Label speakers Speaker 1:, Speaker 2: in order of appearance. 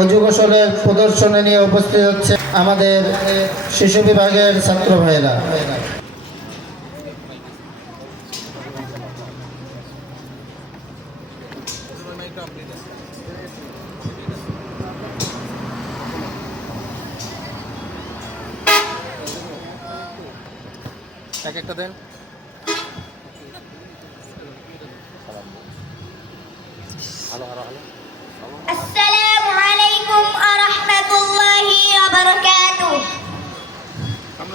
Speaker 1: অজু গোসলের প্রদর্শনী নিয়ে উপস্থিত হচ্ছে আমাদের শিশু বিভাগের ছাত্র ভাইয়েরা।
Speaker 2: এক একটা দেন। Hello hello hello